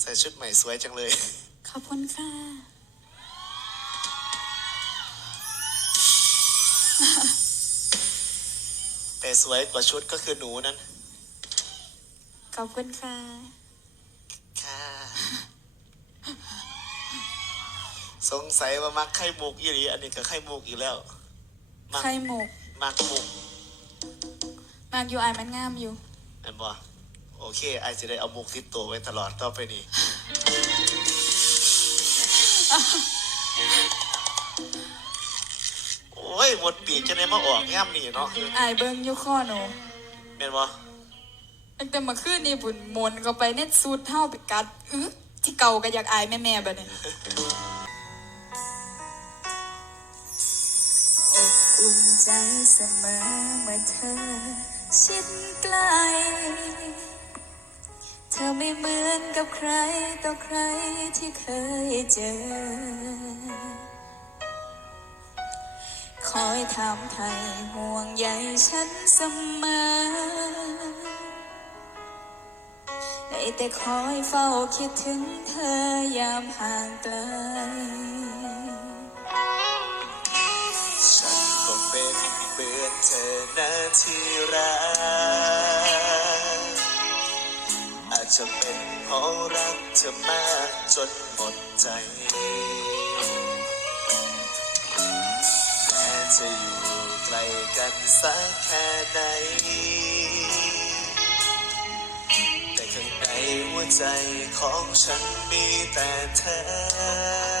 ใส่ชุดใหม่สวยจังเลย ขอบคุณค่ะ แต่สวยกว่าชุดก็คือหนูนั้น ขอบคุณค่ะ ค่ะ สงสัยว่ามักไข่มุกอีหลีอันนี้ก็ไข่มุกอีกแล้ว มักไข่หมกมักมุก มากอยู่อายมันงามอยู่อันบ่ โอเคไอจะได้เอามุกติดตัวไว้ตลอดต่อไปนี้โอ้ยหมดปีกจะได้มาออกย่ำนี่เนาะอายเบิ้งอยู่ข้อหนูเม่นบ่ตั้งแต่เมื่อคืนนี่บุญมนต์ก็ไปเน็ตสูดเท่าไปกัดอื้อที่เก่าก็อยากอายแม่ๆแบบนี้อบอุ่นใจเสมอเมื่อเธอ ชิดใกล้เธอไม่เหมือนกับใครต่อใครที่เคยเจอ คอยถามไทยห่วงใยฉันเสมอได้แต่คอยเฝ้าคิดถึงเธอยามห่างไกล ฉันก็เป็นเหมือเธอนะที่รัก เพราะรักเธอมากจนหมดใจแม้จะอยู่ไกลกันสักแค่ไหน แต่ข้างในหัวใจของฉันมีแต่เธอ